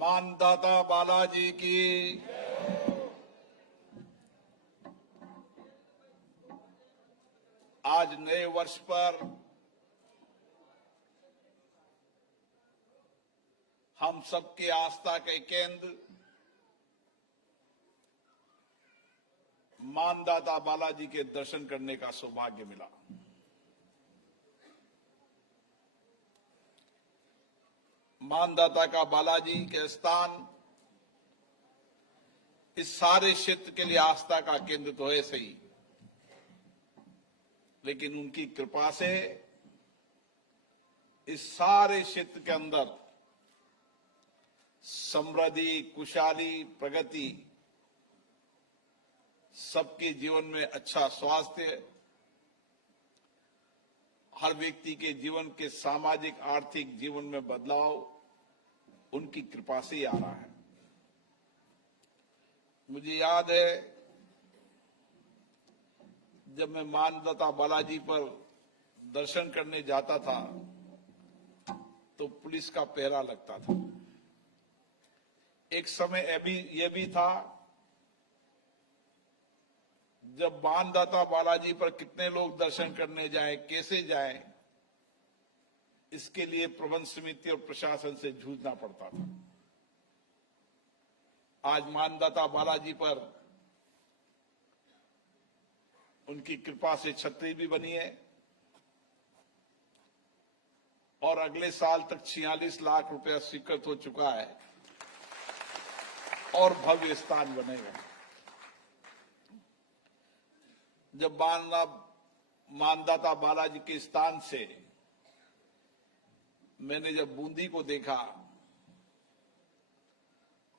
मानदाता बालाजी की। आज नए वर्ष पर हम सबकी आस्था के केंद्र मानदाता बालाजी के दर्शन करने का सौभाग्य मिला। मानदाता का बालाजी के स्थान इस सारे क्षेत्र के लिए आस्था का केंद्र तो है सही, लेकिन उनकी कृपा से इस सारे क्षेत्र के अंदर समृद्धि, खुशहाली, प्रगति, सबके जीवन में अच्छा स्वास्थ्य, हर व्यक्ति के जीवन के सामाजिक आर्थिक जीवन में बदलाव उनकी कृपा से ही आ रहा है। मुझे याद है जब मैं मानदाता बालाजी पर दर्शन करने जाता था तो पुलिस का पहरा लगता था। एक समय यह भी था जब मानदाता बालाजी पर कितने लोग दर्शन करने जाएं, कैसे जाएं, इसके लिए प्रबंध समिति और प्रशासन से जूझना पड़ता था। आज मानदाता बालाजी पर उनकी कृपा से छतरी भी बनी है और अगले साल तक 46 लाख रुपया स्वीकृत हो चुका है और भव्य स्थान बनेगा। जब मानदाता बालाजी के स्थान से मैंने जब बूंदी को देखा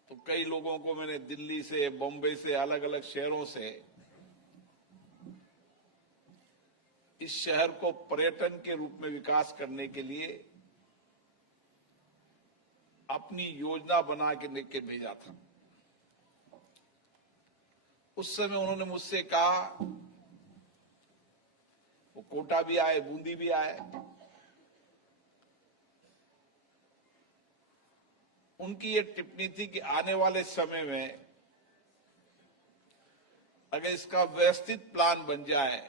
तो कई लोगों को मैंने दिल्ली से, बॉम्बे से, अलग अलग शहरों से इस शहर को पर्यटन के रूप में विकास करने के लिए अपनी योजना बना के भेजा था। उस समय उन्होंने मुझसे कहा, वो कोटा भी आए, बूंदी भी आए, उनकी ये टिप्पणी थी कि आने वाले समय में अगर इसका व्यवस्थित प्लान बन जाए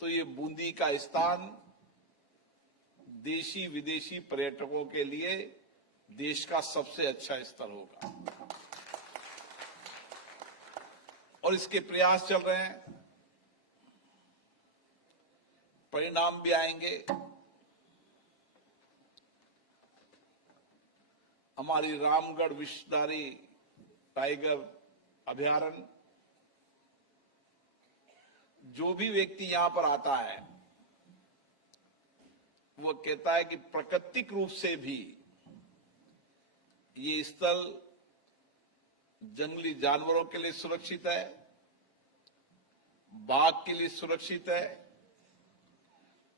तो ये बूंदी का स्थान देशी विदेशी पर्यटकों के लिए देश का सबसे अच्छा स्थल होगा और इसके प्रयास चल रहे हैं, परिणाम भी आएंगे। हमारी रामगढ़ विषधारी टाइगर अभयारण्य, जो भी व्यक्ति यहां पर आता है वो कहता है कि प्राकृतिक रूप से भी ये स्थल जंगली जानवरों के लिए सुरक्षित है, बाघ के लिए सुरक्षित है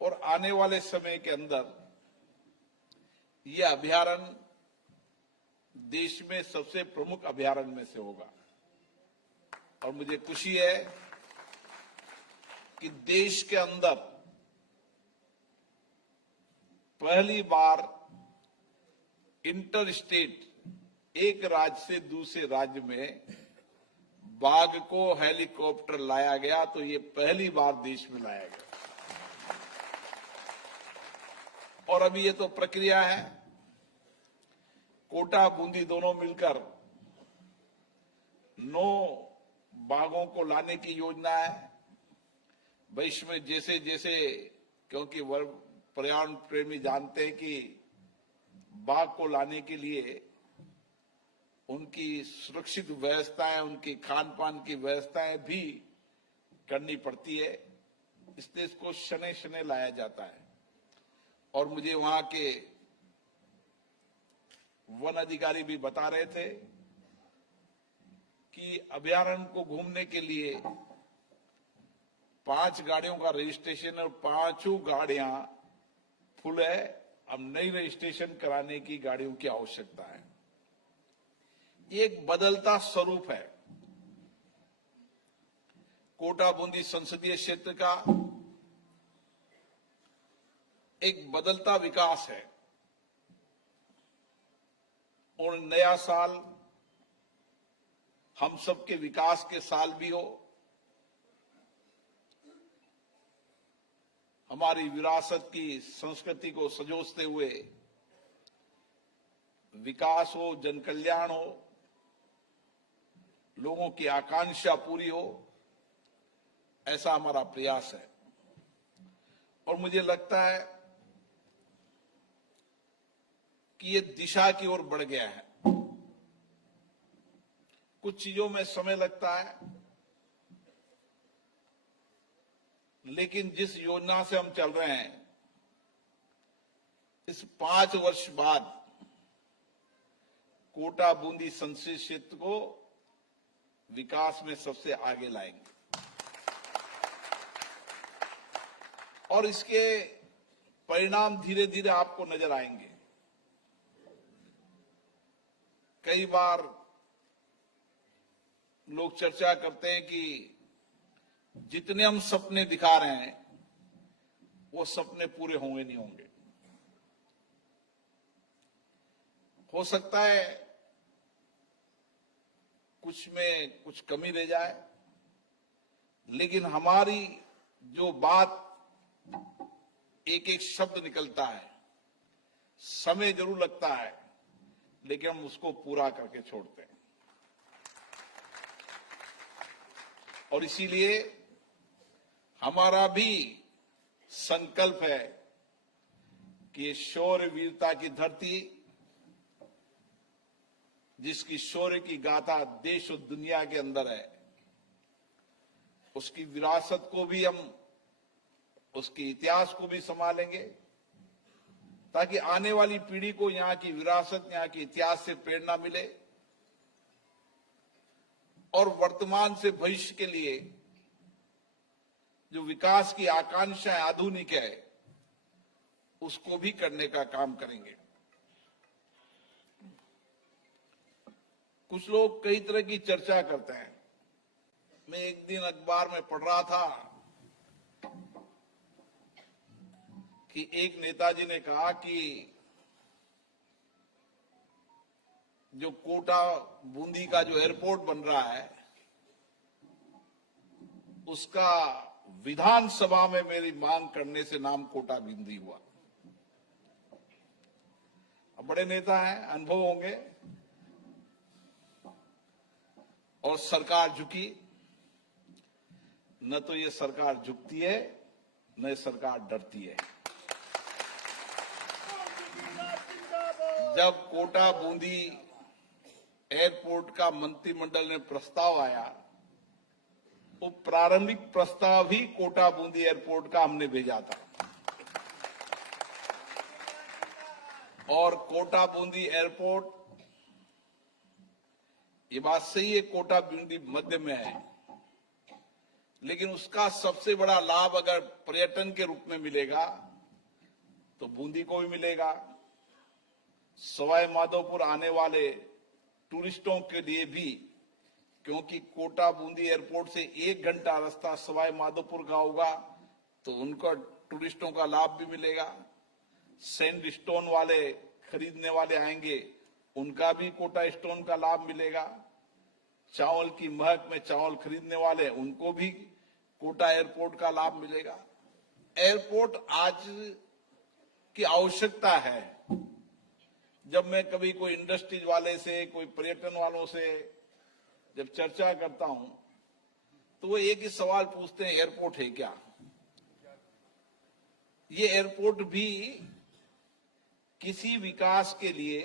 और आने वाले समय के अंदर ये अभयारण्य देश में सबसे प्रमुख अभयारण्य में से होगा। और मुझे खुशी है कि देश के अंदर पहली बार इंटर स्टेट, एक राज्य से दूसरे राज्य में बाघ को हेलीकॉप्टर लाया गया, तो ये पहली बार देश में लाया गया। और अभी ये तो प्रक्रिया है, कोटा बूंदी दोनों मिलकर 9 बाघों को लाने की योजना है। भविष्य में जैसे जैसे, क्योंकि पर्यावरण प्रेमी जानते हैं कि बाघ को लाने के लिए उनकी सुरक्षित व्यवस्थाएं, उनकी खान पान की व्यवस्थाएं भी करनी पड़ती है, इसलिए इसको शनै शनै लाया जाता है। और मुझे वहां के वन अधिकारी भी बता रहे थे कि अभयारण्य को घूमने के लिए 5 गाड़ियों का रजिस्ट्रेशन और 5 गाड़ियां फुल है। अब नई रजिस्ट्रेशन कराने की गाड़ियों की आवश्यकता है। ये एक बदलता स्वरूप है कोटा बूंदी संसदीय क्षेत्र का, एक बदलता विकास है। और नया साल हम सबके विकास के साल भी हो, हमारी विरासत की संस्कृति को सजोते हुए विकास हो, जन कल्याण हो, लोगों की आकांक्षा पूरी हो, ऐसा हमारा प्रयास है। और मुझे लगता है कि ये दिशा की ओर बढ़ गया है। कुछ चीजों में समय लगता है, लेकिन जिस योजना से हम चल रहे हैं, इस 5 वर्ष बाद कोटा बूंदी संसदीय क्षेत्र को विकास में सबसे आगे लाएंगे और इसके परिणाम धीरे धीरे आपको नजर आएंगे। कई बार लोग चर्चा करते हैं कि जितने हम सपने दिखा रहे हैं वो सपने पूरे होंगे नहीं होंगे। हो सकता है कुछ में कुछ कमी रह जाए, लेकिन हमारी जो बात एक एक शब्द निकलता है, समय जरूर लगता है, लेकिन हम उसको पूरा करके छोड़ते हैं। और इसीलिए हमारा भी संकल्प है कि शौर्य वीरता की धरती, जिसकी शौर्य की गाथा देश और दुनिया के अंदर है, उसकी विरासत को भी हम, उसके इतिहास को भी संभालेंगे, ताकि आने वाली पीढ़ी को यहाँ की विरासत, यहाँ के इतिहास से प्रेरणा मिले और वर्तमान से भविष्य के लिए जो विकास की आकांक्षा है, आधुनिक है, उसको भी करने का काम करेंगे। कुछ लोग कई तरह की चर्चा करते हैं। मैं एक दिन अखबार में पढ़ रहा था कि एक नेताजी ने कहा कि जो कोटा बूंदी का जो एयरपोर्ट बन रहा है, उसका विधानसभा में मेरी मांग करने से नाम कोटा बूंदी हुआ। अब बड़े नेता हैं, अनुभव होंगे, और सरकार झुकी। न तो ये सरकार झुकती है, न ये सरकार डरती है। जब कोटा बूंदी एयरपोर्ट का मंत्रिमंडल में प्रस्ताव आया, वो प्रारंभिक प्रस्ताव ही कोटा बूंदी एयरपोर्ट का हमने भेजा था, और कोटा बूंदी एयरपोर्ट, ये बात सही है, कोटा बूंदी मध्य में है, लेकिन उसका सबसे बड़ा लाभ अगर पर्यटन के रूप में मिलेगा तो बूंदी को भी मिलेगा। सवाई माधोपुर आने वाले टूरिस्टों के लिए भी, क्योंकि कोटा बूंदी एयरपोर्ट से 1 घंटा रास्ता सवाई माधोपुर का होगा, तो उनको टूरिस्टों का लाभ भी मिलेगा। सैंड स्टोन वाले खरीदने वाले आएंगे, उनका भी कोटा स्टोन का लाभ मिलेगा। चावल की महक में चावल खरीदने वाले, उनको भी कोटा एयरपोर्ट का लाभ मिलेगा। एयरपोर्ट आज की आवश्यकता है। जब मैं कभी कोई इंडस्ट्रीज वाले से, कोई पर्यटन वालों से जब चर्चा करता हूं, तो वो एक ही सवाल पूछते हैं, एयरपोर्ट है क्या? ये एयरपोर्ट भी किसी विकास के लिए,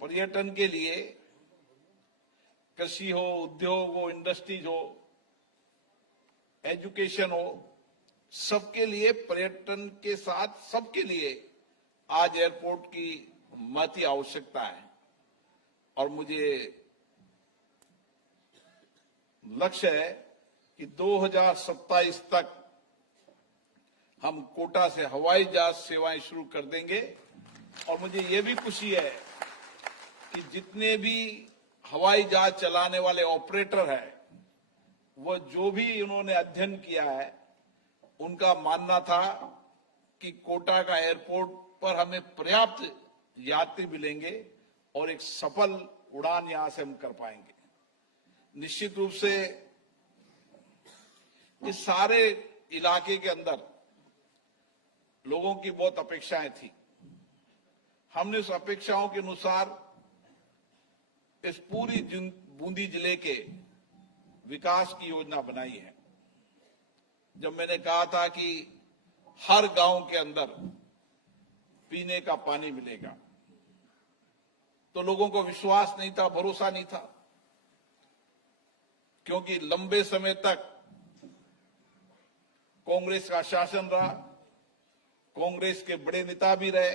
पर्यटन के लिए, कृषि हो, उद्योग हो, इंडस्ट्रीज हो, एजुकेशन हो, सबके लिए, पर्यटन के साथ सबके लिए आज एयरपोर्ट की महती आवश्यकता है। और मुझे लक्ष्य है कि 2027 तक हम कोटा से हवाई जहाज सेवाएं शुरू कर देंगे। और मुझे ये भी खुशी है कि जितने भी हवाई जहाज चलाने वाले ऑपरेटर हैं, वो जो भी उन्होंने अध्ययन किया है, उनका मानना था कि कोटा का एयरपोर्ट पर हमें पर्याप्त यात्री मिलेंगे और एक सफल उड़ान यहां से हम कर पाएंगे। निश्चित रूप से इस सारे इलाके के अंदर लोगों की बहुत अपेक्षाएं थी। हमने उस अपेक्षाओं के अनुसार इस पूरी बूंदी जिले के विकास की योजना बनाई है। जब मैंने कहा था कि हर गांव के अंदर पीने का पानी मिलेगा, तो लोगों को विश्वास नहीं था, भरोसा नहीं था, क्योंकि लंबे समय तक कांग्रेस का शासन रहा, कांग्रेस के बड़े नेता भी रहे।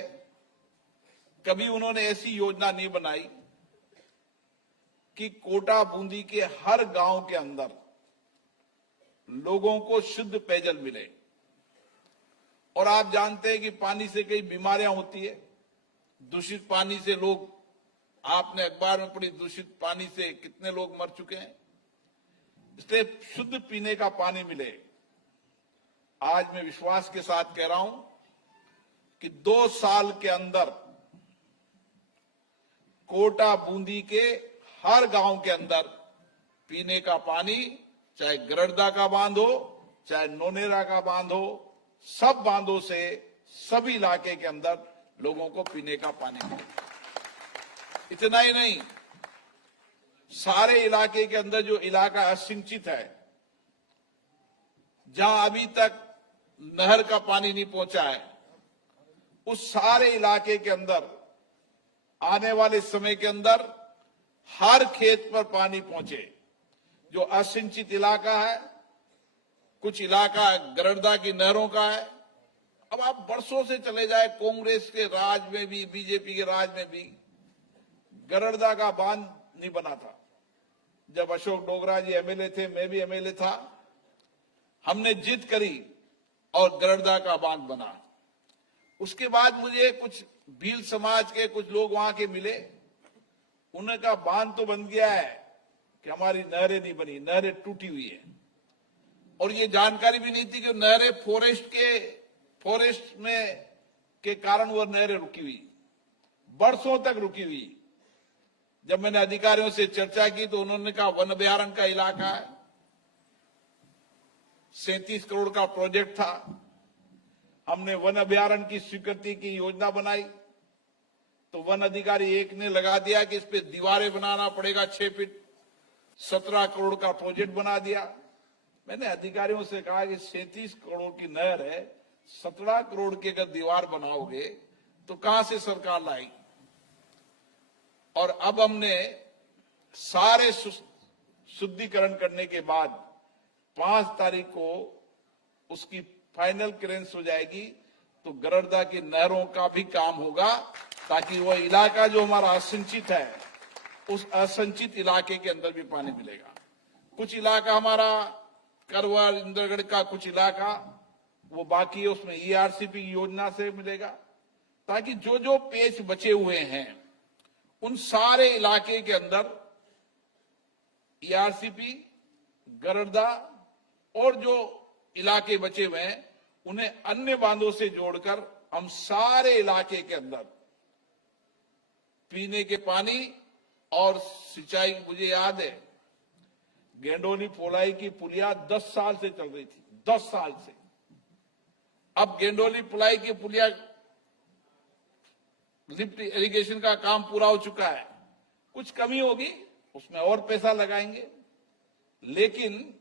कभी उन्होंने ऐसी योजना नहीं बनाई कि कोटा बूंदी के हर गांव के अंदर लोगों को शुद्ध पेयजल मिले। और आप जानते हैं कि पानी से कई बीमारियां होती है, दूषित पानी से लोग, आपने अखबार में पढ़ी, दूषित पानी से कितने लोग मर चुके हैं। इसलिए शुद्ध पीने का पानी मिले। आज मैं विश्वास के साथ कह रहा हूं कि 2 साल के अंदर कोटा बूंदी के हर गांव के अंदर पीने का पानी, चाहे गरड़दा का बांध हो, चाहे नोनेरा का बांध हो, सब बांधों से सभी इलाके के अंदर लोगों को पीने का पानी मिले। इतना ही नहीं, सारे इलाके के अंदर जो इलाका असिंचित है, जहां अभी तक नहर का पानी नहीं पहुंचा है, उस सारे इलाके के अंदर आने वाले समय के अंदर हर खेत पर पानी पहुंचे। जो असिंचित इलाका है, कुछ इलाका गरड़दा की नहरों का है। अब आप वर्षों से चले जाए, कांग्रेस के राज में भी, बीजेपी के राज में भी गरड़दा का बांध नहीं बना था। जब अशोक डोगरा जी एमएलए थे, मैं भी एमएलए था, हमने जिद करी और गरड़दा का बांध बना। उसके बाद मुझे कुछ भील समाज के कुछ लोग वहां के मिले, उन्होंने कहा बांध तो बन गया है कि हमारी नहरें नहीं बनी, नहरें टूटी हुई है। और ये जानकारी भी नहीं थी कि नहरें फॉरेस्ट में के कारण वो नहरें रुकी हुई, बरसों तक रुकी हुई। जब मैंने अधिकारियों से चर्चा की तो उन्होंने कहा वन अभयारण्य का इलाका है, 37 करोड़ का प्रोजेक्ट था। हमने वन अभयारण्य की स्वीकृति की योजना बनाई तो वन अधिकारी एक ने लगा दिया कि इस पे दीवारें बनाना पड़ेगा 6 फीट, 17 करोड़ का प्रोजेक्ट बना दिया। मैंने अधिकारियों से कहा कि 37 करोड़ की नहर है, 17 करोड़ की अगर दीवार बनाओगे तो कहां से सरकार लाएगी। और अब हमने सारे शुद्धिकरण करने के बाद 5 तारीख को उसकी फाइनल क्लियरेंस हो जाएगी, तो गरड़दा की नहरों का भी काम होगा, ताकि वो इलाका जो हमारा असिंचित है, उस असंचित इलाके के अंदर भी पानी मिलेगा। कुछ इलाका हमारा करवर, इंद्रगढ़ का कुछ इलाका वो बाकी है, उसमें ईआरसीपी योजना से मिलेगा, ताकि जो जो पेच बचे हुए हैं उन सारे इलाके के अंदर ईआरसीपी, गरड़दा और जो इलाके बचे हुए हैं उन्हें अन्य बांधों से जोड़कर हम सारे इलाके के अंदर पीने के पानी और सिंचाई। मुझे याद है गेंडोली पोलाई की पुलिया 10 साल से चल रही थी, 10 साल से। अब गेंडोली पुलाई की पुलिया लिफ्ट इरिगेशन का काम पूरा हो चुका है, कुछ कमी होगी उसमें और पैसा लगाएंगे, लेकिन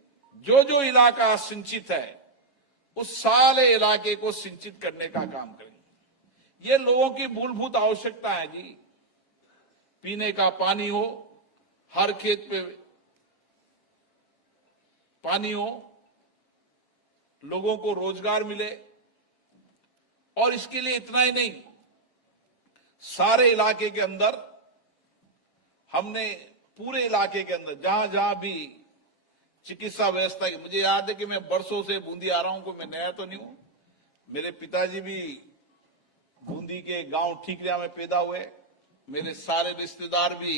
जो जो इलाका सिंचित है उस सारे इलाके को सिंचित करने का काम करेंगे। ये लोगों की मूलभूत आवश्यकता है जी, पीने का पानी हो, हर खेत पे पानी हो, लोगों को रोजगार मिले। और इसके लिए इतना ही नहीं, सारे इलाके के अंदर हमने पूरे इलाके के अंदर जहां जहां भी चिकित्सा व्यवस्था की, मुझे याद है कि मैं बरसों से बूंदी आ रहा हूं, कोई मैं नया तो नहीं हूं, मेरे पिताजी भी बूंदी के गांव ठीकरिया में पैदा हुए, मेरे सारे रिश्तेदार भी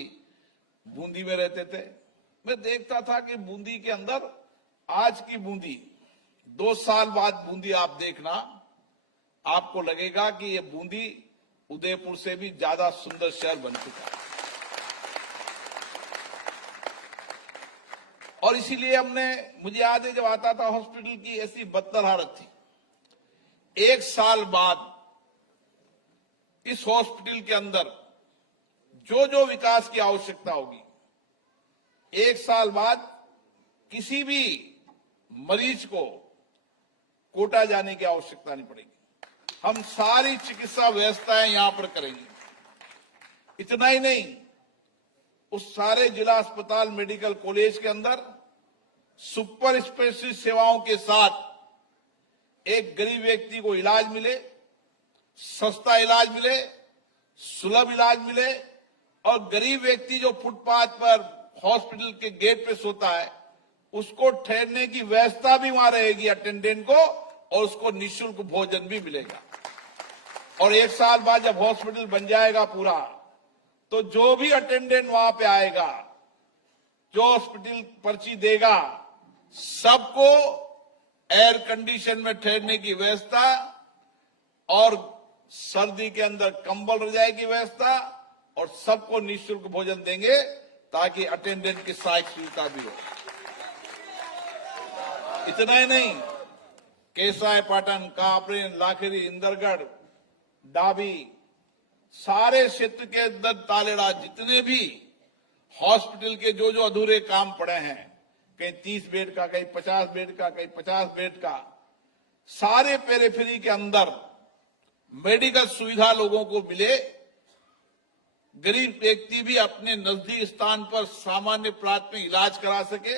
बूंदी में रहते थे। मैं देखता था कि बूंदी के अंदर आज की बूंदी, 2 साल बाद बूंदी आप देखना, आपको लगेगा कि ये बूंदी उदयपुर से भी ज्यादा सुंदर शहर बन चुका है। और इसीलिए मुझे याद है जब आता था हॉस्पिटल की ऐसी बदतर हालत थी। 1 साल बाद इस हॉस्पिटल के अंदर जो जो विकास की आवश्यकता होगी, 1 साल बाद किसी भी मरीज को कोटा जाने की आवश्यकता नहीं पड़ेगी। हम सारी चिकित्सा व्यवस्थाएं यहां पर करेंगे। इतना ही नहीं, उस सारे जिला अस्पताल मेडिकल कॉलेज के अंदर सुपर स्पेशलिस्ट सेवाओं के साथ एक गरीब व्यक्ति को इलाज मिले, सस्ता इलाज मिले, सुलभ इलाज मिले, और गरीब व्यक्ति जो फुटपाथ पर हॉस्पिटल के गेट पे सोता है उसको ठहरने की व्यवस्था भी वहां रहेगी अटेंडेंट को, और उसको निःशुल्क भोजन भी मिलेगा। और 1 साल बाद जब हॉस्पिटल बन जाएगा पूरा, तो जो भी अटेंडेंट वहां पे आएगा, जो हॉस्पिटल पर्ची देगा, सबको एयर कंडीशन में ठहरने की व्यवस्था और सर्दी के अंदर कंबल रजाई की व्यवस्था, और सबको निःशुल्क भोजन देंगे ताकि अटेंडेंट की सहायक सुविधा भी हो। इतना ही नहीं, केसाय पाटन, कापरेन, लाखेरी, इंदरगढ़, डाबी, सारे क्षेत्र के अंदर तालेड़ा जितने भी हॉस्पिटल के जो जो अधूरे काम पड़े हैं, कहीं 30 बेड का, कहीं 50 बेड का, कहीं 50 बेड का, सारे पेरिफेरी के अंदर मेडिकल सुविधा लोगों को मिले, गरीब व्यक्ति भी अपने नजदीक स्थान पर सामान्य प्राथमिक इलाज करा सके।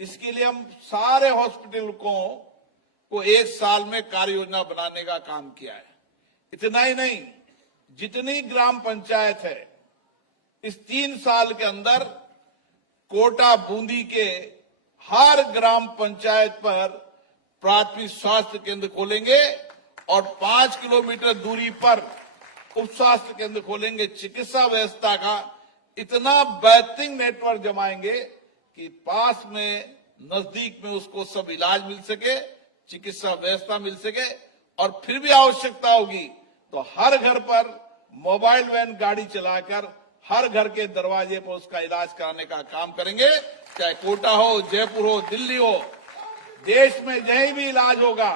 इसके लिए हम सारे हॉस्पिटल को 1 साल में कार्य योजना बनाने का काम किया है। इतना ही नहीं, जितनी ग्राम पंचायत है, इस 3 साल के अंदर कोटा बूंदी के हर ग्राम पंचायत पर प्राथमिक स्वास्थ्य केंद्र खोलेंगे और 5 किलोमीटर दूरी पर उप स्वास्थ्य केंद्र खोलेंगे। चिकित्सा व्यवस्था का इतना बेहतरीन नेटवर्क जमाएंगे कि पास में, नजदीक में उसको सब इलाज मिल सके, चिकित्सा व्यवस्था मिल सके, और फिर भी आवश्यकता होगी तो हर घर पर मोबाइल वैन गाड़ी चलाकर हर घर के दरवाजे पर उसका इलाज कराने का काम करेंगे। चाहे कोटा हो, जयपुर हो, दिल्ली हो, देश में जहीं भी इलाज होगा,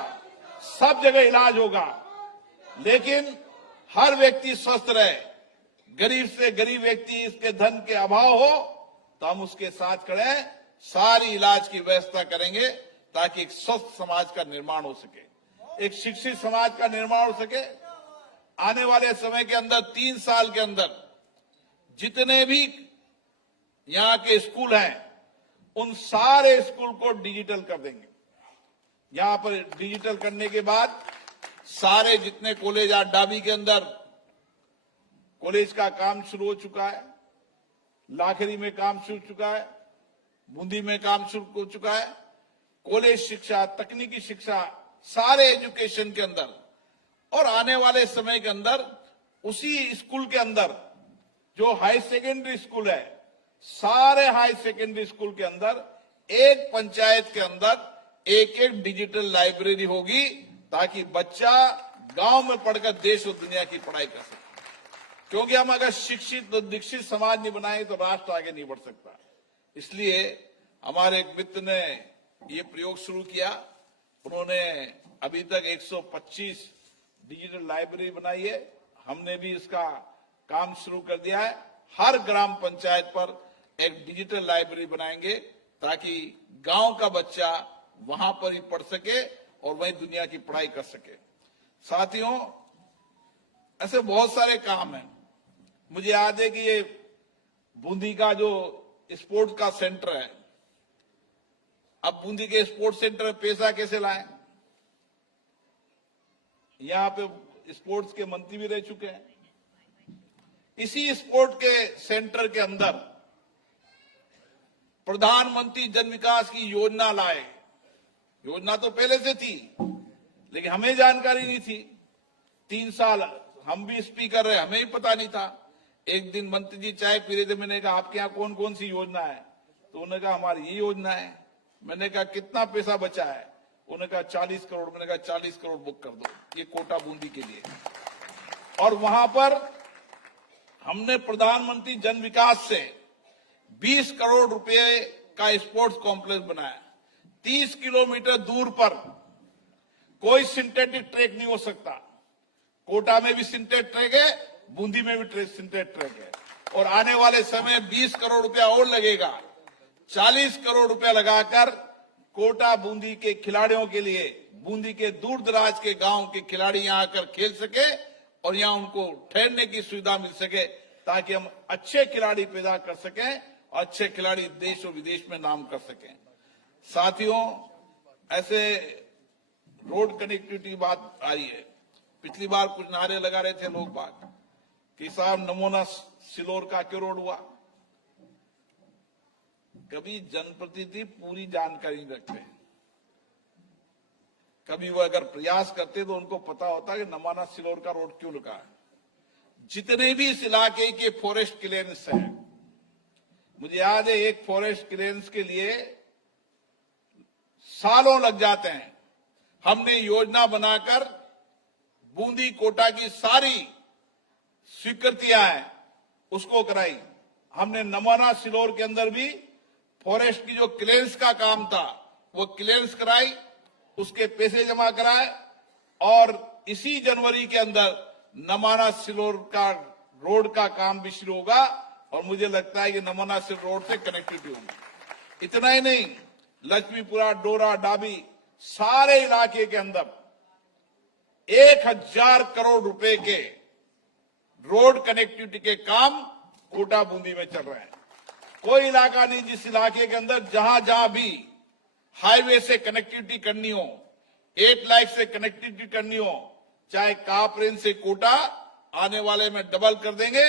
सब जगह इलाज होगा, लेकिन हर व्यक्ति स्वस्थ रहे। गरीब से गरीब व्यक्ति, इसके धन के अभाव हो तो हम उसके साथ खड़े हैं, सारी इलाज की व्यवस्था करेंगे ताकि एक स्वस्थ समाज का निर्माण हो सके, एक शिक्षित समाज का निर्माण हो सके। आने वाले समय के अंदर 3 साल के अंदर जितने भी यहाँ के स्कूल हैं, उन सारे स्कूल को डिजिटल कर देंगे। यहां पर डिजिटल करने के बाद सारे जितने कॉलेज, आज डाबी के अंदर कॉलेज का काम शुरू हो चुका है, लाखेरी में काम शुरू हो चुका है, बूंदी में काम शुरू हो चुका है। कॉलेज शिक्षा, तकनीकी शिक्षा, सारे एजुकेशन के अंदर, और आने वाले समय के अंदर उसी स्कूल के अंदर जो हाई सेकेंडरी स्कूल है, सारे हाई सेकेंडरी स्कूल के अंदर एक पंचायत के अंदर एक डिजिटल लाइब्रेरी होगी ताकि बच्चा गांव में पढ़कर देश और दुनिया की पढ़ाई कर सके। क्योंकि हम अगर शिक्षित और दीक्षित समाज नहीं बनाए तो राष्ट्र आगे नहीं बढ़ सकता। इसलिए हमारे एक मित्र ने ये प्रयोग शुरू किया। उन्होंने अभी तक 125 डिजिटल लाइब्रेरी बनाई है। हमने भी इसका काम शुरू कर दिया है। हर ग्राम पंचायत पर एक डिजिटल लाइब्रेरी बनाएंगे ताकि गांव का बच्चा वहां पर ही पढ़ सके और वहीं दुनिया की पढ़ाई कर सके। साथियों, ऐसे बहुत सारे काम हैं। मुझे याद है कि ये बूंदी का जो स्पोर्ट्स का सेंटर है, अब बूंदी के स्पोर्ट्स सेंटर में पैसा कैसे लाएं? यहां पे स्पोर्ट्स के मंत्री भी रह चुके हैं। इसी स्पोर्ट के सेंटर के अंदर प्रधानमंत्री जन विकास की योजना लाए। योजना तो पहले से थी, लेकिन हमें जानकारी नहीं थी। 3 साल हम भी स्पीकर रहे, हमें ही पता नहीं था। एक दिन मंत्री जी चाय पी रहे थे, मैंने कहा आपके यहाँ कौन कौन सी योजना है? तो उन्होंने कहा हमारी ये योजना है। मैंने कहा कितना पैसा बचा है? उन्होंने कहा 40 करोड़। मैंने कहा 40 करोड़ बुक कर दो, ये कोटा बूंदी के लिए। और वहां पर हमने प्रधानमंत्री जन विकास से 20 करोड़ रुपए का स्पोर्ट्स कॉम्प्लेक्स बनाया। 30 किलोमीटर दूर पर कोई सिंथेटिक ट्रैक नहीं हो सकता। कोटा में भी सिंथेटिक ट्रैक है, बूंदी में भी सिंथेटिक ट्रैक है, और आने वाले समय 20 करोड़ रुपया और लगेगा। 40 करोड़ रुपया लगाकर कोटा बूंदी के खिलाड़ियों के लिए, बूंदी के दूर दराज के गांव के खिलाड़ी यहां आकर खेल सके और यहां उनको ठहरने की सुविधा मिल सके, ताकि हम अच्छे खिलाड़ी पैदा कर सकें और अच्छे खिलाड़ी देश और विदेश में नाम कर सकें। साथियों, ऐसे रोड कनेक्टिविटी बात आई है। पिछली बार कुछ नारे लगा रहे थे लोग बात कि साहब नमूना सिलोर का क्यों रोड हुआ। कभी जनप्रतिनिधि पूरी जानकारी नहीं रखते। कभी वो अगर प्रयास करते तो उनको पता होता कि नमाना सिलोर का रोड क्यों रुका है। जितने भी इस इलाके के फॉरेस्ट क्लियरेंस हैं, मुझे याद है एक फॉरेस्ट क्लियरेंस के लिए सालों लग जाते हैं। हमने योजना बनाकर बूंदी कोटा की सारी स्वीकृतियां हैं उसको कराई। हमने नमाना सिलोर के अंदर भी फॉरेस्ट की जो क्लियरेंस का काम था वो क्लियरेंस कराई, उसके पैसे जमा कराए, और इसी जनवरी के अंदर नमाना सिलोर का रोड का काम भी शुरू होगा, और मुझे लगता है कि नमाना सिलोर रोड से कनेक्टिविटी होगी। इतना ही नहीं, लक्ष्मीपुरा, डोरा, डाबी सारे इलाके के अंदर 1000 करोड़ रुपए के रोड कनेक्टिविटी के काम कोटा बूंदी में चल रहे हैं। कोई इलाका नहीं जिस इलाके के अंदर जहां जहां भी हाईवे से कनेक्टिविटी करनी हो, 8 लाख से कनेक्टिविटी करनी हो, चाहे कापरेन से कोटा आने वाले में डबल कर देंगे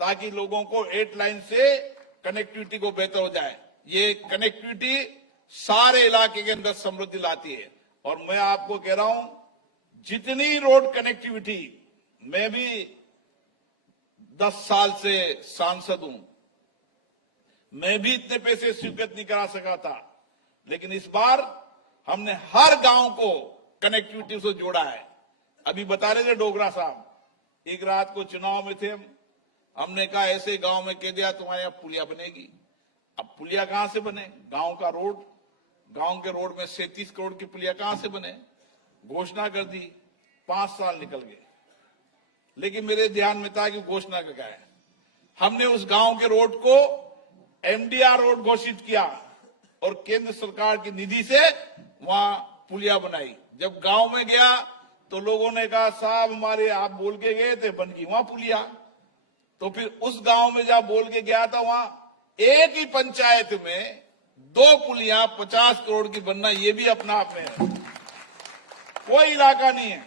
ताकि लोगों को 8 लाइन से कनेक्टिविटी को बेहतर हो जाए। ये कनेक्टिविटी सारे इलाके के अंदर समृद्धि लाती है। और मैं आपको कह रहा हूं, जितनी रोड कनेक्टिविटी, मैं भी 10 साल से सांसद हूं, मैं भी इतने पैसे स्वीकृत नहीं करा सका था, लेकिन इस बार हमने हर गांव को कनेक्टिविटी से जोड़ा है। अभी बता रहे थे डोगरा साहब, एक रात को चुनाव में थे हमने कहा ऐसे गांव में कह दिया तुम्हारे यहां पुलिया बनेगी। अब पुलिया कहां से बने? गांव का रोड, गांव के रोड में 37 करोड़ की पुलिया कहां से बने? घोषणा कर दी, 5 साल निकल गए, लेकिन मेरे ध्यान में था कि घोषणा क्या है। हमने उस गांव के रोड को एमडीआर रोड घोषित किया और केंद्र सरकार की निधि से वहां पुलिया बनाई। जब गांव में गया तो लोगों ने कहा साहब हमारे आप बोल के गए थे, बन गई वहां पुलिया। तो फिर उस गांव में जब बोल के गया था, वहां एक ही पंचायत में 2 पुलिया 50 करोड़ की बनना, ये भी अपना आप में है। कोई इलाका नहीं है,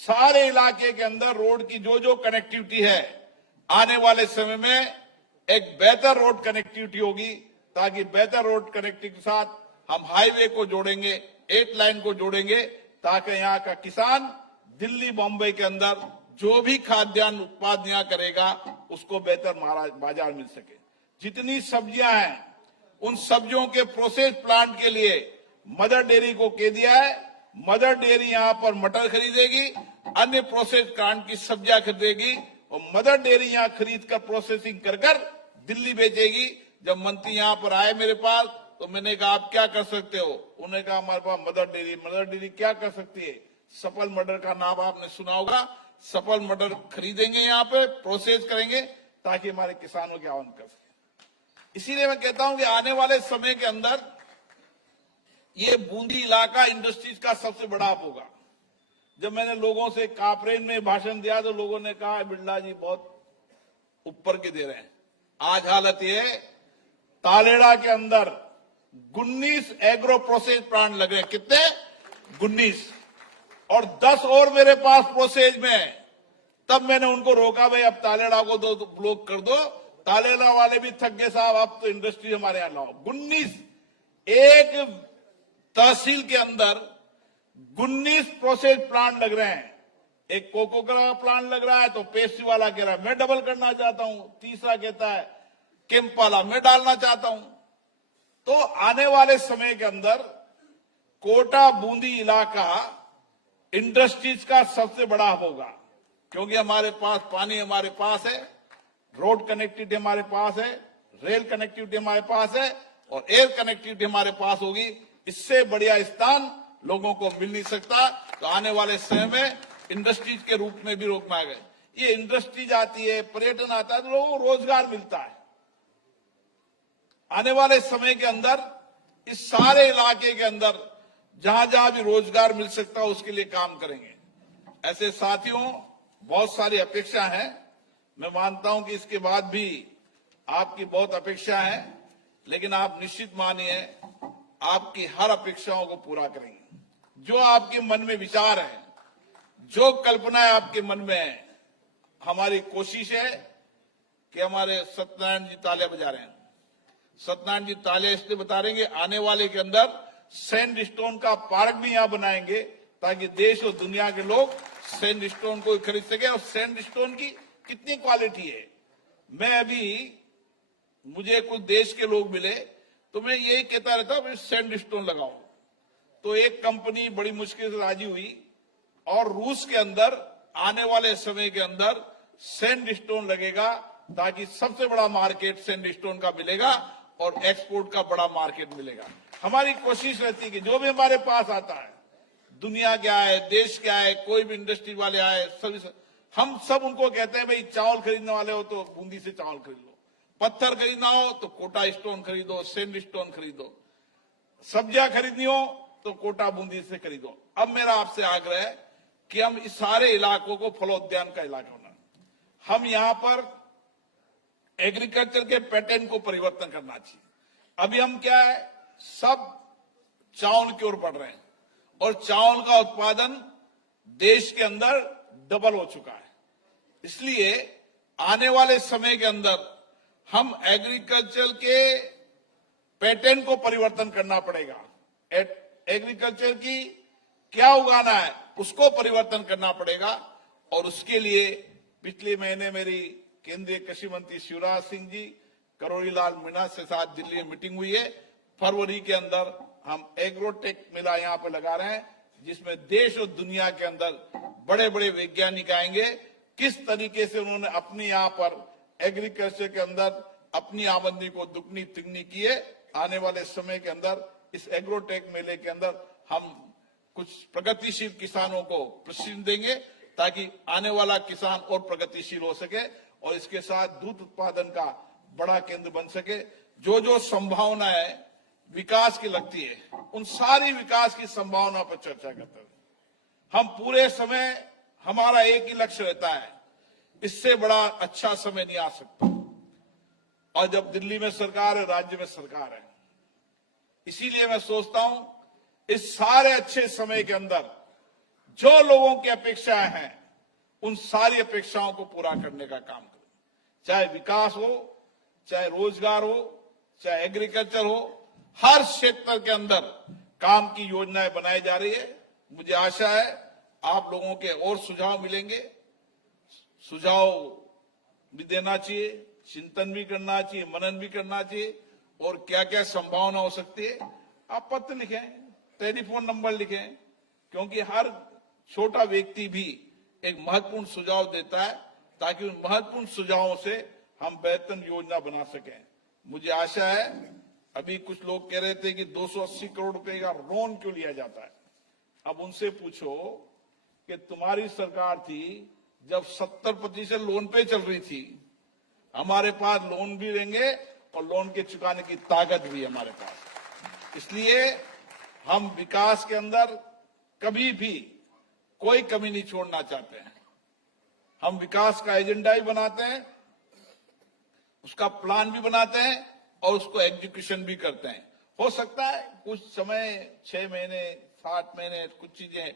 सारे इलाके के अंदर रोड की जो जो कनेक्टिविटी है, आने वाले समय में एक बेहतर रोड कनेक्टिविटी होगी, ताकि बेहतर रोड कनेक्टिविटी के साथ हम हाईवे को जोड़ेंगे, 8 लाइन को जोड़ेंगे, ताकि यहाँ का किसान दिल्ली बॉम्बे के अंदर जो भी खाद्यान्न उत्पादन यहाँ करेगा उसको बेहतर बाजार मिल सके। जितनी सब्जियां हैं उन सब्जियों के प्रोसेस प्लांट के लिए मदर डेयरी को कह दिया है, मदर डेयरी यहाँ पर मटर खरीदेगी, अन्य प्रोसेस प्लांट की सब्जियां खरीदेगी, और मदर डेयरी यहाँ खरीद कर प्रोसेसिंग कर दिल्ली बेचेगी। जब मंत्री यहाँ पर आए मेरे पास तो मैंने कहा आप क्या कर सकते हो? उन्होंने कहा हमारे पास मदर डेयरी क्या कर सकती है? सफल मटर का नाम आपने सुना होगा। सफल मटर खरीदेंगे, यहाँ पे प्रोसेस करेंगे ताकि हमारे किसानों की आमदनी कर सके। इसीलिए मैं कहता हूं कि आने वाले समय के अंदर ये बूंदी इलाका इंडस्ट्रीज का सबसे बड़ा हब होगा। जब मैंने लोगों से कापरेन में भाषण दिया तो लोगों ने कहा बिरला जी बहुत ऊपर के दे रहे हैं। आज हालत ये है, तालेड़ा के अंदर 19 एग्रो प्रोसेस प्लांट लगे हैं। कितने? 19, और 10 और मेरे पास प्रोसेस में है। तब मैंने उनको रोका, भाई अब तालेड़ा को दो ब्लॉक कर दो। तालेड़ा वाले भी थक गए साहब, अब तो इंडस्ट्री हमारे यहां लाओ। 19 एक तहसील के अंदर 19 प्रोसेस प्लांट लग रहे हैं। एक कोको का प्लांट लग रहा है तो पेस्ट्री वाला कह रहा है मैं डबल करना चाहता हूं, तीसरा कहता है केम्प वाला मैं डालना चाहता हूं। तो आने वाले समय के अंदर कोटा बूंदी इलाका इंडस्ट्रीज का सबसे बड़ा होगा, क्योंकि हमारे पास पानी हमारे पास है, रोड कनेक्टिविटी हमारे पास है, रेल कनेक्टिविटी हमारे पास है, और एयर कनेक्टिविटी हमारे पास होगी, इससे बढ़िया स्थान लोगों को मिल नहीं सकता। तो आने वाले समय में इंडस्ट्रीज के रूप में भी रोकना है। ये इंडस्ट्रीज आती है, पर्यटन आता है, तो लोगों को रोजगार मिलता है। आने वाले समय के अंदर इस सारे इलाके के अंदर जहां जहां भी रोजगार मिल सकता है उसके लिए काम करेंगे। ऐसे साथियों, बहुत सारी अपेक्षा है। मैं मानता हूं कि इसके बाद भी आपकी बहुत अपेक्षा है, लेकिन आप निश्चित मानिए आपकी हर अपेक्षाओं को पूरा करेंगे। जो आपके मन में विचार है, जो कल्पनाएं आपके मन में है, हमारी कोशिश है कि हमारे सत्यनारायण जी तालियां बजा रहे हैं। सत्यनारायण जी तालियां इसलिए बता रहे हैं, आने वाले के अंदर सैंड स्टोन का पार्क भी यहां बनाएंगे ताकि देश और दुनिया के लोग सैंड स्टोन को खरीद सके। और सैंड स्टोन की कितनी क्वालिटी है, मैं अभी मुझे कुछ देश के लोग मिले तो मैं यही कहता रहता हूं सैंड स्टोन लगाओ। तो एक कंपनी बड़ी मुश्किल से राजी हुई और रूस के अंदर आने वाले समय के अंदर सैंड स्टोन लगेगा ताकि सबसे बड़ा मार्केट सैंड स्टोन का मिलेगा और एक्सपोर्ट का बड़ा मार्केट मिलेगा। हमारी कोशिश रहती है कि जो भी हमारे पास आता है, दुनिया क्या है, देश क्या है, कोई भी इंडस्ट्री वाले आए, हम सब उनको कहते हैं भाई चावल खरीदने वाले हो तो बूंदी से चावल खरीद लो, पत्थर खरीदना हो तो कोटा स्टोन खरीदो, सैंड स्टोन खरीदो, सब्जियां खरीदनी हो तो कोटा बूंदी से खरीदो। अब मेरा आपसे आग्रह है कि हम इस सारे इलाकों को फलोद्यान का इलाका होना, हम यहां पर एग्रीकल्चर के पैटर्न को परिवर्तन करना चाहिए। अभी हम क्या है, सब चावल की ओर बढ़ रहे हैं और चावल का उत्पादन देश के अंदर डबल हो चुका है। इसलिए आने वाले समय के अंदर हम एग्रीकल्चर के पैटर्न को परिवर्तन करना पड़ेगा। एग्रीकल्चर की क्या उगाना है उसको परिवर्तन करना पड़ेगा। और उसके लिए पिछले महीने मेरी केंद्रीय कृषि मंत्री शिवराज सिंह जी, करोड़ीलाल मीणा से साथ दिल्ली में मीटिंग हुई है। फरवरी के अंदर हम एग्रोटेक मेला यहां पर लगा रहे हैं, जिसमें देश और दुनिया के अंदर बड़े बड़े वैज्ञानिक आएंगे। किस तरीके से उन्होंने अपने यहां पर एग्रीकल्चर के अंदर अपनी आमदनी को दुगनी तिगनी की है। आने वाले समय के अंदर इस एग्रोटेक मेले के अंदर हम कुछ प्रगतिशील किसानों को प्रशिक्षण देंगे ताकि आने वाला किसान और प्रगतिशील हो सके और इसके साथ दूध उत्पादन का बड़ा केंद्र बन सके। जो जो संभावनाएं विकास की लगती है, उन सारी विकास की संभावना पर चर्चा करते हैं। हम पूरे समय हमारा एक ही लक्ष्य रहता है, इससे बड़ा अच्छा समय नहीं आ सकता। और जब दिल्ली में सरकार है, राज्य में सरकार है, इसीलिए मैं सोचता हूं इस सारे अच्छे समय के अंदर जो लोगों की अपेक्षाएं हैं, उन सारी अपेक्षाओं को पूरा करने का काम करें। चाहे विकास हो, चाहे रोजगार हो, चाहे एग्रीकल्चर हो, हर क्षेत्र के अंदर काम की योजनाएं बनाई जा रही है। मुझे आशा है आप लोगों के और सुझाव मिलेंगे, सुझाव भी देना चाहिए, चिंतन भी करना चाहिए, मनन भी करना चाहिए और क्या क्या संभावना हो सकती है। आप पत्र लिखें, टेलीफोन नंबर लिखें, क्योंकि हर छोटा व्यक्ति भी एक महत्वपूर्ण सुझाव देता है ताकि उन महत्वपूर्ण सुझावों से हम बेहतर योजना बना सकें। मुझे आशा है, अभी कुछ लोग कह रहे थे कि 280 करोड़ रुपए का लोन क्यों लिया जाता है। अब उनसे पूछो कि तुम्हारी सरकार थी जब 70% लोन पे चल रही थी, हमारे पास लोन भी देंगे और लोन के चुकाने की ताकत भी हमारे पास। इसलिए हम विकास के अंदर कभी भी कोई कमी नहीं छोड़ना चाहते हैं। हम विकास का एजेंडा ही बनाते हैं, उसका प्लान भी बनाते हैं और उसको एग्जीक्यूशन भी करते हैं। हो सकता है कुछ समय 6 महीने 7 महीने कुछ चीजें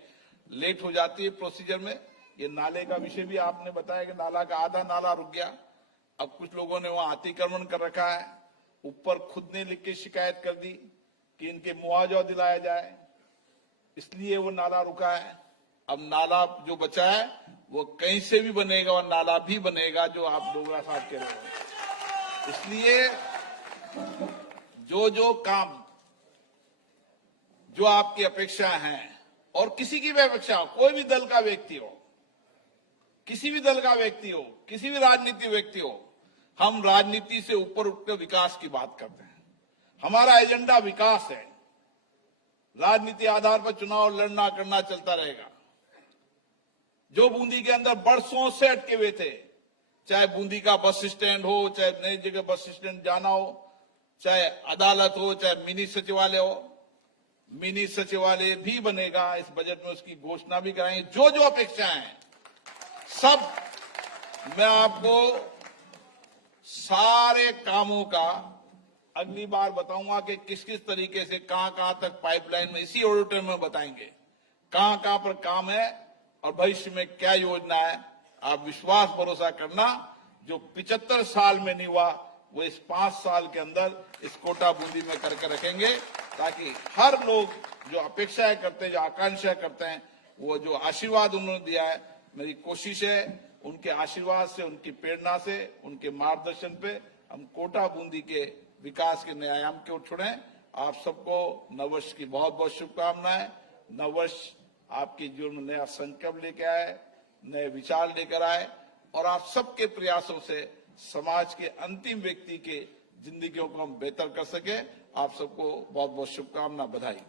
लेट हो जाती है प्रोसीजर में। ये नाले का विषय भी आपने बताया कि नाला का आधा नाला रुक गया। अब कुछ लोगों ने वहां अतिक्रमण कर रखा है, ऊपर खुद ने लिख के शिकायत कर दी कि इनके मुआवजा दिलाया जाए, इसलिए वो नाला रुका है। अब नाला जो बचा है वो कहीं से भी बनेगा और नाला भी बनेगा, जो आप डोगरा साहब कह रहे हो। इसलिए जो जो काम, जो आपकी अपेक्षा हैं और किसी की भी अपेक्षा हो, कोई भी दल का व्यक्ति हो, किसी भी दल का व्यक्ति हो, किसी भी राजनीतिक व्यक्ति हो, हम राजनीति से ऊपर उठकर विकास की बात करते हैं। हमारा एजेंडा विकास है। राजनीति आधार पर चुनाव लड़ना करना चलता रहेगा। जो बूंदी के अंदर बरसों से अटके हुए थे, चाहे बूंदी का बस स्टैंड हो, चाहे नई जगह बस स्टैंड जाना हो, चाहे अदालत हो, चाहे मिनी सचिवालय हो, मिनी सचिवालय भी बनेगा। इस बजट में उसकी घोषणा भी कराएंगे। जो जो अपेक्षाएं हैं सब मैं आपको सारे कामों का अगली बार बताऊंगा कि किस किस तरीके से कहां तक पाइपलाइन में, इसी ऑडिटोरियम में बताएंगे कहां पर काम है और भविष्य में क्या योजना है। आप विश्वास भरोसा करना, जो 75 साल में नहीं हुआ वो इस 5 साल के अंदर इस कोटा बूंदी में करके रखेंगे, ताकि हर लोग जो अपेक्षाएं करते हैं, जो आकांक्षाएं करते हैं, वो जो आशीर्वाद उन्होंने दिया है, मेरी कोशिश है उनके आशीर्वाद से, उनकी प्रेरणा से, उनके मार्गदर्शन पे हम कोटा बूंदी के विकास के नए आयाम के उठे। आप सबको नववर्ष की बहुत बहुत शुभकामनाएं। नववर्ष आपके जीवन में नया संकल्प लेके आए, नए विचार लेकर आए और आप सबके प्रयासों से समाज के अंतिम व्यक्ति के जिंदगियों को हम बेहतर कर सके। आप सबको बहुत बहुत शुभकामना, बधाई।